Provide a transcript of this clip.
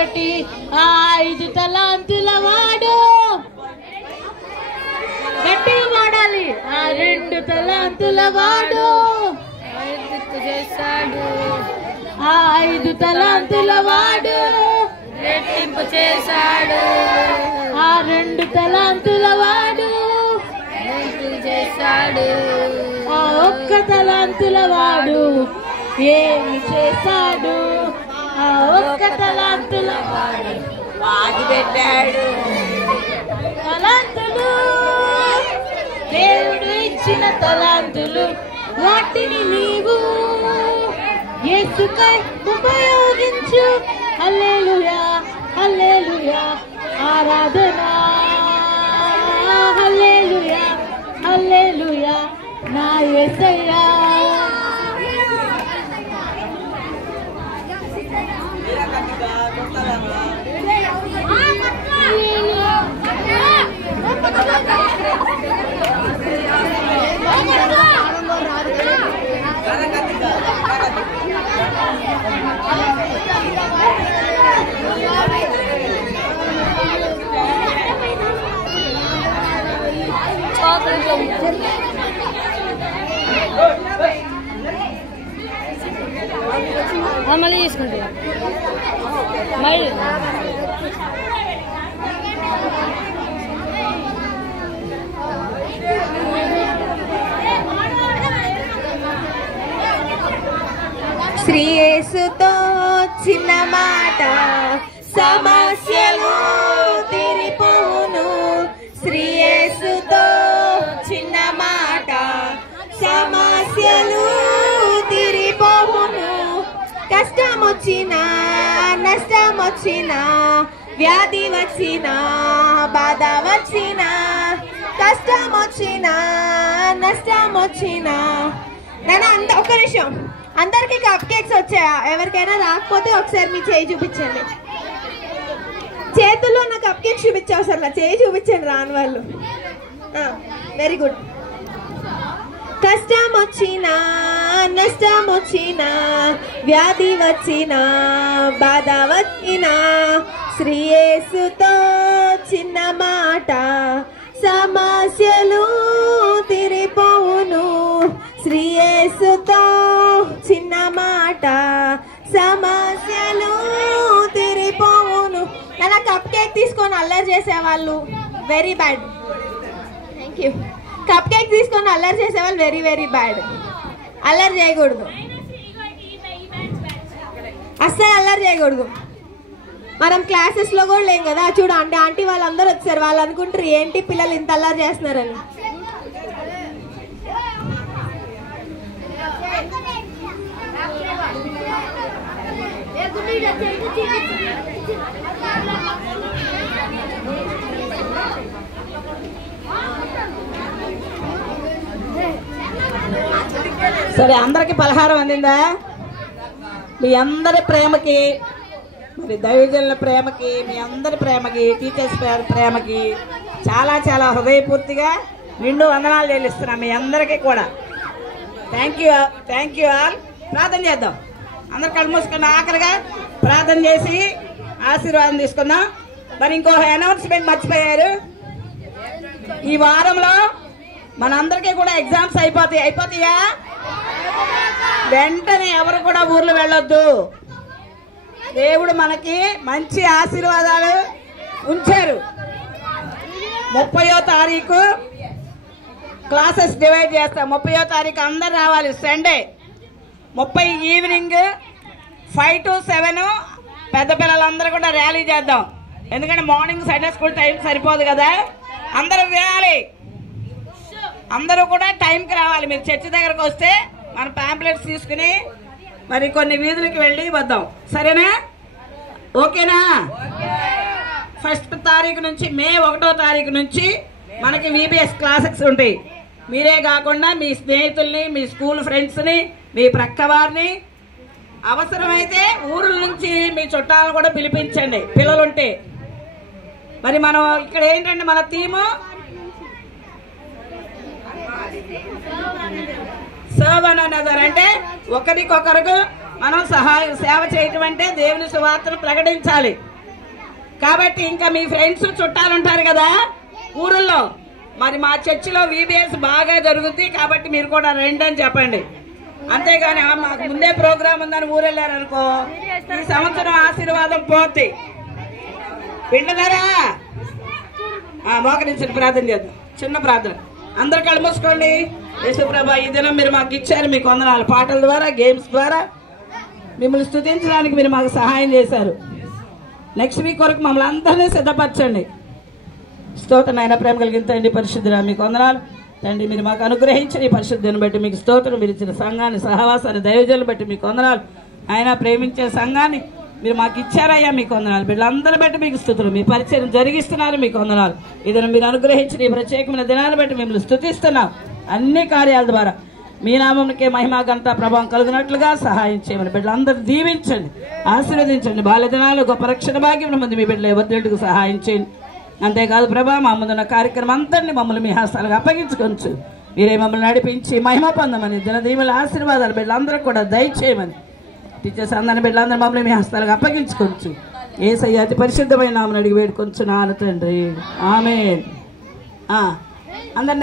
మొదటి 5 తలాంతుల వాడు గట్టిగా వాడాలి. 2 తలాంతుల వాడు చేశాడు. 5 తలాంతుల వాడు రెట్టింపు చేశాడు. 2 తలాంతుల వాడు చేశాడు. 1 తలాంతుల వాడు ఏమి చేశాడు? 1 తలాంతుల వాడు వాడి పెట్టాడు. తలాంతులు దేవుడు ఇచ్చిన తలాంతులు, వాటిని నీవు యేసుకై ఉపయోగించు. హల్లెలూయా హల్లెలూయా ఆరాధన. హల్లెలూయా హల్లెలూయా నా యేసయ్యా. మళ్ళీ తీసుకుంటా మళ్ళీ శ్రీ యేసుతో చిన్న మాట సమస్యలు తీరిపోవును. శ్రీ యేసుతో చిన్న మాట సమస్యలు తీరిపోవును. కష్టం వచ్చినా నష్టం వచ్చినా వ్యాధి వచ్చినా బాధ వచ్చినా కష్టం వచ్చినా నష్టం వచ్చినా ఒక్క నిమిషం. అందరికి కప్ కేక్స్ వచ్చాయా? ఎవరికైనా రాకపోతే ఒకసారి మీ చేయి చూపించండి. చేతుల్లో నా కప్ కేక్స్ చూపించవసరం నా చేయి చూపించండి రాని వాళ్ళు. Very good. కష్టం వచ్చినా నష్టం వచ్చినా వ్యాధి వచ్చినా బాధ వచ్చినా శ్రీ యేసుతో చిన్న మాట సమస్యలు తీరిపోవును. శ్రీ యేసుతో చిన్న మాట సమస్యలు తీరిపోవును. నా కప్ కేక్ తీసుకొని అల్లరి చేసేవాళ్ళు very bad. Thank you. Cup cake తీసుకొని అల్లరి చేసేవాళ్ళు వెరీ వెరీ బ్యాడ్. అల్లరి చేయకూడదు, అస్సలు అల్లరి చేయకూడదు. మనం క్లాసెస్ లో కూడా లేం కదా. చూడు ఆంటీ వాళ్ళందరూ వచ్చారు. వాళ్ళు అనుకుంటారు ఏంటి పిల్లలు ఇంత అల్లరి చేస్తున్నారని. సరే, అందరికి పలహారం అందిందా? మీ అందరి ప్రేమకి, మరి దైవజనుల ప్రేమకి, మీ అందరి ప్రేమకి, టీచర్స్ ప్రేమకి చాలా చాలా హృదయపూర్తిగా నిండు వందనాలు చెల్లిస్తున్నాం మీ అందరికీ కూడా. Thank you all. ప్రార్థన చేద్దాం. అందరు కళ్ళు మూసుకున్న ఆఖరిగా ప్రార్థన చేసి ఆశీర్వాదం తీసుకుందాం. మరి ఇంకో అనౌన్స్మెంట్ మర్చిపోయారు. ఈ వారంలో మనందరికీ కూడా ఎగ్జామ్స్ అయిపోతాయా? వెంటనే ఎవరు కూడా ఊర్లు వెళ్ళొద్దు. దేవుడు మనకి మంచి ఆశీర్వాదాలు ఉంచారు. 30వ తారీఖు క్లాసెస్ డివైడ్ చేస్తాం. 30వ తారీఖు అందరు రావాలి. సండే 30 ఈవినింగ్ 5 to 7 పెద్ద పిల్లలందరూ కూడా ర్యాలీ చేద్దాం. ఎందుకంటే మార్నింగ్ సండే స్కూల్ టైం సరిపోదు కదా. అందరూ రావాలి, అందరూ కూడా టైంకి రావాలి. మీరు చర్చి దగ్గరకు వస్తే మన పాంప్లెట్స్ తీసుకుని మరి కొన్ని వీధులకి వెళ్ళి వద్దాం. సరేనా? ఓకేనా? 1వ తారీఖు నుంచి మే 1వ తారీఖు నుంచి మనకి VBS క్లాసెస్ ఉంటాయి. మీరే కాకుండా మీ స్నేహితుల్ని, మీ స్కూల్ ఫ్రెండ్స్ని, మీ ప్రక్క వారిని, అవసరమైతే ఊర్ల నుంచి మీ చుట్టాలను కూడా పిలిపించండి పిల్లలుంటే. మరి మనం ఇక్కడ ఏంటంటే మన థీము సర్వ్ అనదర్, అంటే ఒకరికొకరికి మనం సేవ చేయటం అంటే దేవుని సువార్తను ప్రకటించాలి. కాబట్టి ఇంకా మీ ఫ్రెండ్స్ చుట్టాలు ఉంటారు కదా ఊరుల్లో, మరి మా చర్చిలో VBS బాగా జరుగుతుంది కాబట్టి మీరు కూడా రండి అని చెప్పండి. అంతేగాని మాకు ముందే ప్రోగ్రామ్ ఉందని ఊరెళ్ళారనుకో ఈ సంవత్సరం ఆశీర్వాదం పోతే. వింటున్నారా? మోకరించిన ప్రార్థన చేద్దాం, చిన్న ప్రార్థన. అందరు కళ్ళు మూసుకోండి. యేసుప్రభా, ఈ దినం మీరు మాకు ఇచ్చారు, మీకు వందనాలు. పాటల ద్వారా, గేమ్స్ ద్వారా మిమ్మల్ని స్తుతించడానికి మీరు మాకు సహాయం చేశారు. నెక్స్ట్ వీక్ వరకు మమ్మల్ని అందరినీ సిద్ధపరచండి. స్తోత్రం నాయన. ప్రేమ కలిగిన తండ్రి పరిశుద్ధుడా మీకు వందనాలు తండ్రి. మీరు మాకు అనుగ్రహించిన ఈ పరిశుద్ధిని బట్టి మీకు స్తోత్రం. మీరు ఇచ్చిన సంఘాన్ని, సహవాసాన్ని, దైవజనులు బట్టి మీకు వందనాలు. ఆయన ప్రేమించే సంఘాన్ని మీరు మాకు ఇచ్చారయ్యా, మీకు వందనాలు. వీళ్ళందరిని బట్టి మీకు స్తుతులు. మీ పరిచయం జరిగిస్తున్నారు, మీకు వందనాలు. ఇదని మీరు అనుగ్రహించిన ఈ ప్రత్యేకమైన దినాన్ని బట్టి మిమ్మల్ని స్తుతిస్తున్నాం. అన్ని కార్యాల ద్వారా మీ నామంకే మహిమ, ఘనత, ప్రభావం కలిగినట్లుగా సహాయం చేయమని బిడ్డలందరూ దీవించండి, ఆశీర్వదించండి. బాల్యదినాలు గొప్ప రక్షణ భాగ్యం ముందు మీ బిడ్డలు ఎవరికు సహాయం చేయండి. అంతేకాదు ప్రభా, మా ముందున్న కార్యక్రమం అంతటిని మమ్మల్ని మీ హస్తాలకు అప్పగించుకోవచ్చు. మీరే మమ్మల్ని నడిపించి మహిమ పొందమని, దినదీవుల ఆశీర్వాదాలు బిడ్డలందరూ కూడా దయచేయమని, టీచర్స్ అందరిని బిడ్డలందరూ మమ్మల్ని మీ హస్తాలకు అప్పగించుకోవచ్చు. యేసయ్య అతి పరిశుద్ధమైన నామమున అడిగి వేడుకొంచున్నాను తండ్రి, ఆమేన్. అందరిని